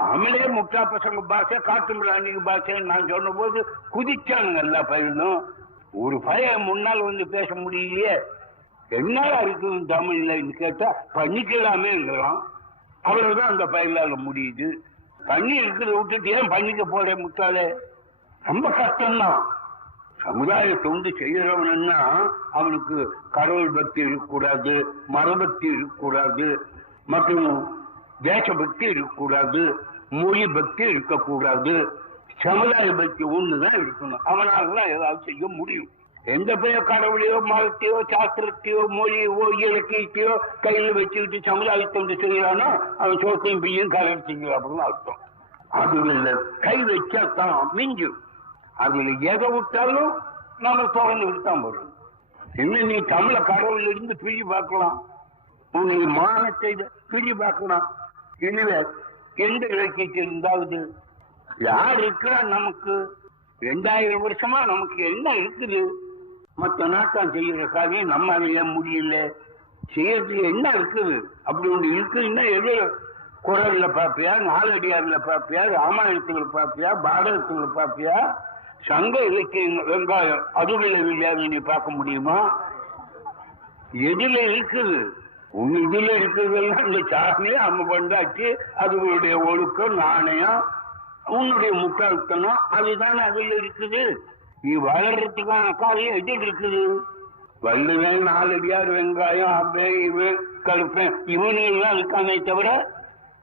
தமிழே முட்டா பசங்க பாஷை காட்டு மிராண்டிங்க பாஷைன்னு நான் சொன்ன போது குதிச்சானுங்க எல்லா பயிலும். ஒரு பையன் முன்னால் வந்து பேச முடியலையே. என்னடா இருக்குது தமிழ்ல கேட்டா பண்ணிக்கலாமேங்கிறான் அவ்வளவுதான் அந்த பயிலால முடியுது. பண்ணி இருக்கிறத விட்டுட்டு ஏன் பண்ணிக்க போற முட்டாளே? ரொம்ப கஷ்டம்தான். சமுதாயத்தை வந்து செய்யறவனா அவனுக்கு கடவுள் பக்தி இருக்கக்கூடாது மரபக்தி இருக்கக்கூடாது. மற்றும் தேசபக்தி இருக்கக்கூடாது மொழி பக்தி இருக்கக்கூடாது. சமுதாய பக்தி ஒண்ணுதான் இருக்கணும். அவனால தான் ஏதாவது செய்ய முடியும். எந்த பெரிய கடவுளையோ மதத்தையோ சாஸ்திரத்தையோ மொழியோ இலக்கியத்தையோ கையில வச்சுக்கிட்டு சமுதாயத்தை தொண்டு செய்யறானோ அவன் சோத்தையும் பிய்யும் கலர்ச்சிங்க அப்படின்னு அர்த்தம். அதுல கை வச்சா தான் மிஞ்சும். அதுல எதை விட்டாலும் நம்ம தொடர்ந்து தான் வரும் என்ன நீ தமிழ கடவுள் இருந்து பிரிஞ்சு பார்க்கலாம். உன்னை மானத்தை பிரிஞ்சு பார்க்கலாம். இனிவர் எந்த இலக்கியத்தில் இருந்தாவது யார் இருக்கிறா நமக்கு? ரெண்டாயிரம் வருஷமா நமக்கு என்ன இருக்குது? மற்ற நாட்டம் செய்யற காரியம் நம்ம செய்ய முடியல. செய்யறதுக்கு என்ன இருக்குது? அப்படி ஒன்று இருக்குதுன்னா எது? குரல்ல பாப்பியா நாலடியார்ல பாப்பியா ராமாயணத்துல பாப்பியா பாரதத்துல பாப்பியா சங்க இலக்கிய வெங்காயம் அதுல இல்லையா நீ பார்க்க முடியுமா? எதுல இருக்குது? உன் இதுல இருக்கிறதெல்லாம் இந்த சாமி அம்ம பண்டாச்சு அதுகளுடைய ஒழுக்கம் நாணயம் உன்னுடைய முட்டாள்தனம் அதுதானே அதுல இருக்குது. நீ வளர்றதுக்கான காரியம் எது இருக்குது? வள்ளுவன் நாலடியார் வெங்காயம் அப்பே இவன் கருப்பேன் இவனுங்கெல்லாம் இருக்கானே தவிர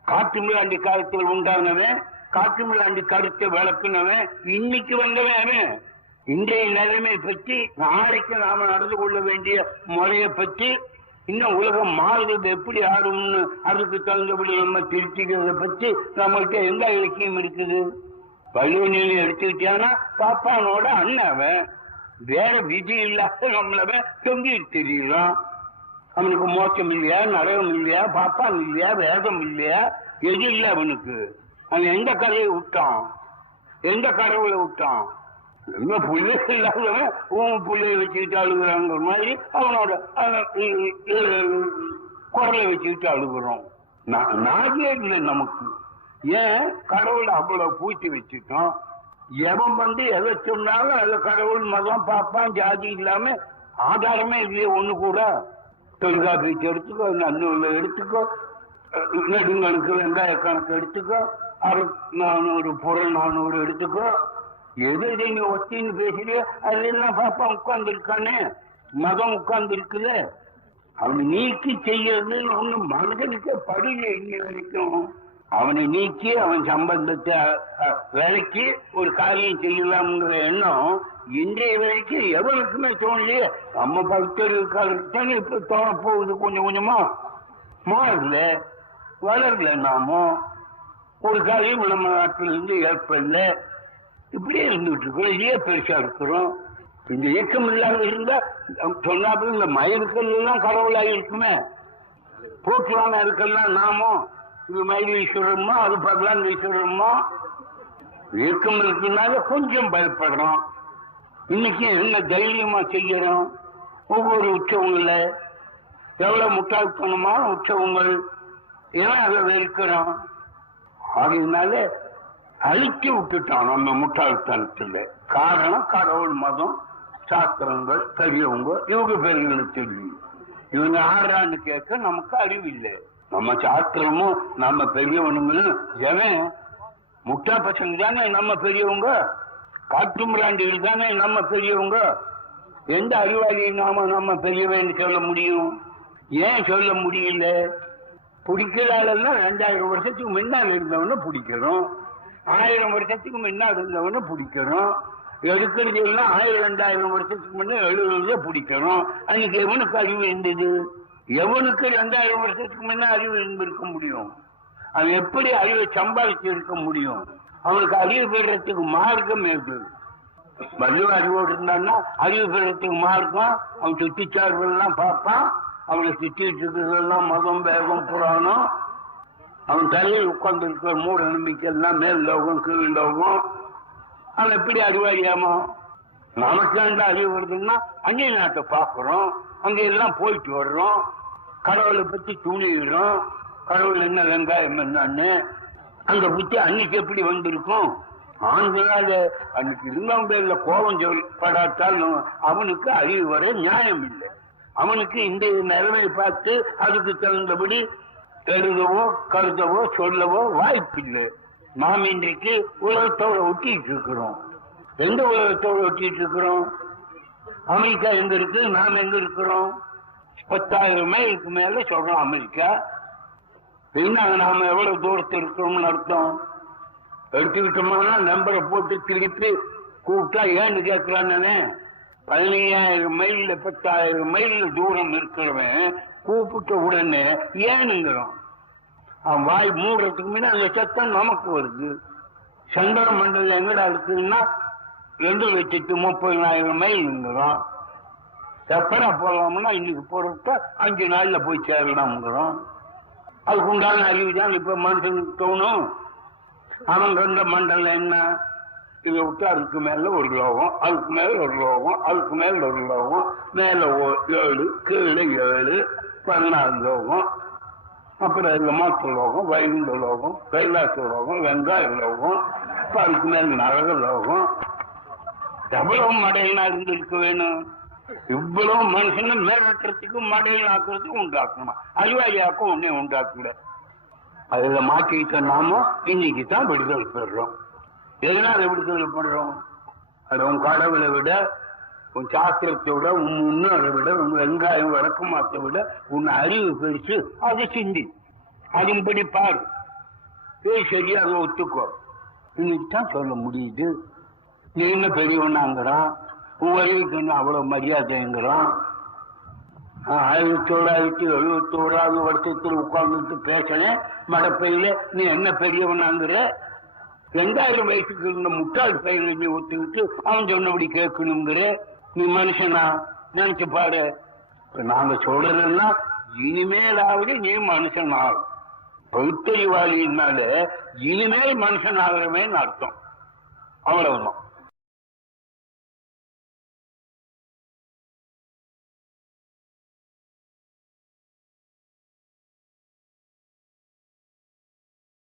காட்டு மிளாண்டி காலத்தில் உண்டானவன் காட்டு மிளாண்டி கருத்தை வளர்க்கினவன் இன்னைக்கு வந்தவன் அவன். இன்றைய நிலைமை பற்றி நாளைக்கு நாம நடந்து கொள்ள வேண்டிய முறையை பற்றி இன்னும் உலகம் மாறுறது எப்படி ஆறும்னு அதுக்கு தகுந்தபடி நம்ம திருத்திக்கிறத பற்றி நம்மகிட்ட எந்த இலக்கியம் இருக்குது? வள்ளுவனில் எடுத்துக்கிட்டானா பாப்பானோட அண்ணாவன் வேற விதி இல்லாத நம்மளவன் தொங்கிட்டு தெரியலாம் அவனுக்கு மோச்சம் இல்லையா நரகம் இல்லையா பாப்பான் இல்லையா வேதம் இல்லையா? எது இல்லை அவனுக்கு? அவன் எந்த கதையை விட்டான்? எந்த கடவுளை விட்டான்? என்ன புள்ளை இல்லாதவன் உன் பிள்ளைய வச்சுக்கிட்டு அழுகுறாங்கிற மாதிரி அவனோட இ- குரலை வச்சுக்கிட்டு அழுகுறோம். நாகே இல்லை நமக்கு. ஏன்? கடவுளை அவ்வளவு பூச்சி வச்சுட்டோம். எவன் வந்து எதை சொன்னாலும் அது கடவுள் மதம் பார்ப்பான் ஜாதி இல்லாம ஆதாரமே இல்லையே ஒண்ணு கூட. தொல்காப்பியத்தை எடுத்துக்கோ நன்னூல எடுத்துக்கோ அஹ் வெங்காய கணக்கு எடுத்துக்கோ அறு நானூறு புறம் நானூறு எடுத்துக்கோ. எது எது நீ ஒத்தின்னு பேசுறியோ அதெல்லாம் பாப்பா உட்கார்ந்து இருக்கானே மதம் உட்கார்ந்து இருக்குல்ல அவனை நீக்கி செய்யறது ஒண்ணு மனிதனுக்கு படியில இன்னை வரைக்கும். அவனை நீக்கி அவன் சம்பந்தத்தை விலைக்கு ஒரு காரியம் செய்யலாம்ங்கிற எண்ணம் இன்றைய வரைக்கும் எவருக்குமே தோணலையே. நம்ம பக்தர் தானே இப்ப தோண போகுது கொஞ்சம் கொஞ்சமா? மாறல வளரல நாமும் ஒரு காரியம் நம்ம நாட்டிலிருந்து ஏற்படல. இப்படியே இருந்துட்டு இருக்கோம் இதே பெருசா இருக்கிறோம். இந்த இயக்கம் இல்லாம இருந்தா சொன்னாப்புல இந்த மயிருக்கள் எல்லாம் கடவுளாக இருக்குமே போட்டுவான இருக்கலாம் நாமும் இது மயில் ஈஸ்வரமோ அது பகவான்ஈஸ்வரமா இயக்கம் இருக்கிறதுனால கொஞ்சம் பயப்படுறோம். இன்னைக்கு என்ன தைரியமா செய்யறோம்? ஒவ்வொரு உற்சவங்கள எவ்வளவு முட்டாள்தனமான உற்சவங்கள்? ஏன்னா அதை வெறுக்கிறோம். ஆகையினால அழிக்க விட்டுட்டான் நம்ம முட்டாள்தனத்துல. காரணம் கடவுள் மதம் சாஸ்திரங்கள் பெரியவங்க இவங்க பெரியவங்களுக்கு தெரியும். இவங்க ஆடுறான்னு கேட்க நமக்கு அறிவு இல்லை நம்ம சாஸ்திரமும் நம்ம பெரியவனுங்களும் எவன் முட்டா பசங்க தானே நம்ம பெரியவங்க? காட்டு மிராண்டிகள் தானே நம்ம பெரியவங்க? எந்த அறிவாளி நாம நம்ம பெரியவன்னு சொல்ல முடியும்? ஏன் சொல்ல முடியல? பிடிக்கிறாள் ரெண்டாயிரம் வருஷத்துக்கு முன்னால் இருந்தவன பிடிக்கிறோம் ஆயிரம் வருஷத்துக்கு முன்னாடி இருந்தவன பிடிக்கிறோம் எடுக்கிறது எல்லாம் ஆயிரம் ரெண்டாயிரம் வருஷத்துக்கு முன்னே எழுதுறத பிடிக்கிறோம் அன்னைக்கு எவனுக்கு அறிவு இருந்தது? எவனுக்கு ரெண்டாயிரம் வருஷத்துக்கு முன்ன அறிவு இருந்திருக்க முடியும்? அவன் எப்படி அறிவை சம்பாதிச்சு இருக்க முடியும்? அவனுக்கு அறிவு பெறத்துக்கு மார்க்கம் எது? வள்ளுவ அறிவோடு இருந்தான்னா அறிவு பெறத்துக்கு மார்க்கம். அவன் சுத்திச்சார்பெல்லாம் பார்ப்பான். அவனை சுத்திட்டு இருக்கிறதெல்லாம் மதம் வேகம் புராணம். அவன் தலையில் உட்கார்ந்து இருக்கிற மூட நம்பிக்கை எல்லாம் மேல் லோகம் கீழ் லோகம். அவன் எப்படி அறிவாரியாமோ நமக்கு அந்த அறிவு வருதுன்னா அந்நிய நாட்டை பார்க்கிறோம். அங்க எல்லாம் போயிட்டு வர்றோம். கடவுளை பத்தி துணியிடுறோம். கடவுள் என்ன வெங்காயம் என்னன்னு. அந்த புத்தி அன்னைக்கு எப்படி வந்திருக்கும்? ஆண்களால அன்னைக்கு இருந்தவன் பேர்ல கோபம் சொல்லப்படாட்டாலும் அவனுக்கு அறிவு வர நியாயம் இல்லை. அவனுக்கு இந்த நிலைமை பார்த்து அதுக்கு தகுந்தபடி எழுதவோ கருதவோ சொல்லவோ வாய்ப்பில்லை. நாம் இன்றைக்கு உலகத்தோட ஒட்டிட்டு இருக்கிறோம். எந்த உலகத்தோட ஒட்டிட்டு இருக்கிறோம்? அமெரிக்கா எங்க இருக்கு? நாம் எங்க இருக்கிறோம்? பத்தாயிரம் மைலுக்கு மேல சொல்றோம் அமெரிக்கா. என்ன நாம எவ்வளவு தூரத்தில் இருக்கிறோம்னு அர்த்தம்? எடுத்துக்கிட்டோம்னா நம்பரை போட்டு திருப்பி கூப்பிட்டா ஏன்னு கேட்கலான்னு பதினையாயிரம் மைல் பத்தாயிரம் மைல் தூரம் இருக்கிறவன் கூப்பிட்ட உடனே ஏனுங்கிறோம். அவன் வாய் மூடுறதுக்கு முன்னாடி அந்த சத்தம் நமக்கு வருது. சந்திர மண்டலம் எங்கடா இருக்குன்னா ரெண்டு லட்சத்து முப்பதினாயிரம் மைல்ங்கிறோம். எப்படா போகலாம்னா இன்னைக்கு போறப்ப அஞ்சு நாள்ல போய் சேரலாம்ங்கிறோம். அதுக்கு உண்டான அறிவு தான் இப்ப மனுஷனுக்கு தோணும். அவன் ரெண்ட மண்டலம் என்ன? இதை விட்டு அதுக்கு மேல ஒரு லோகம் அதுக்கு மேல ஒரு லோகம் அதுக்கு மேல ஒரு லோகம் மேல ஓ- ஏழு கீழே ஏழு. பதினாறு லோகம் அப்புறம் இதுல மாற்று லோகம் வைகுண்ட லோகம் கைலாச லோகம் வெங்காய லோகம் அதுக்கு மேல நரக லோகம். எவ்வளவு மடையனா இருந்திருக்க வேணும்? இவ்வளவு மனுஷனை மிரட்டுறதுக்கு மடையில் ஆக்குறதுக்கும் உண்டாக்கணும். அறிவாளியாக்கும் ஒன்னே உண்டாக்கிட. அதுல மாட்டிக்கிட்ட நாம இன்னைக்கு தான் விடுதலை பெறுறோம் எதனால விடுதலை பண்றோம் அது உன் கடவுளை விட உன் சாஸ்திரத்தை விட உன் முன்னோரை விட உன் வெங்காயம் வழக்கமாத்தை விட உன் அறிவு பெருசு அதை சிந்தி. அதன்படி பாரு. ஏய் சரியாக அதை ஒத்துக்கோ. இன்னைக்கு தான் சொல்ல முடியுது. நீ என்ன பெரியவனாங்கிறான் உன் அறிவுக்கு என்ன அவ்வளவு மரியாதைங்கிறான்? ஆயிரத்தி தொள்ளாயிரத்தி எழுபத்தி ஓராவது வருஷத்தில் உட்கார்ந்துட்டு பேசினேன். மடப்பையில நீ என்ன பெரியவனாங்கிற? ரெண்டாயிரம் வயசுக்கு இருந்த முட்டாள் பையனை நீ ஒத்துக்கிட்டு அவன் சொன்னபடி கேட்கணுங்கிற? நீ மனுஷனா? நினைச்சு பாரு. இப்ப நாங்க சொல்றதுன்னா இனிமேலாவது நீ மனுஷன் ஆகும் பகுத்தறிவாளியினால இனிமேல் மனுஷன் ஆகிறவன் அர்த்தம். அவ்வளவுதான்.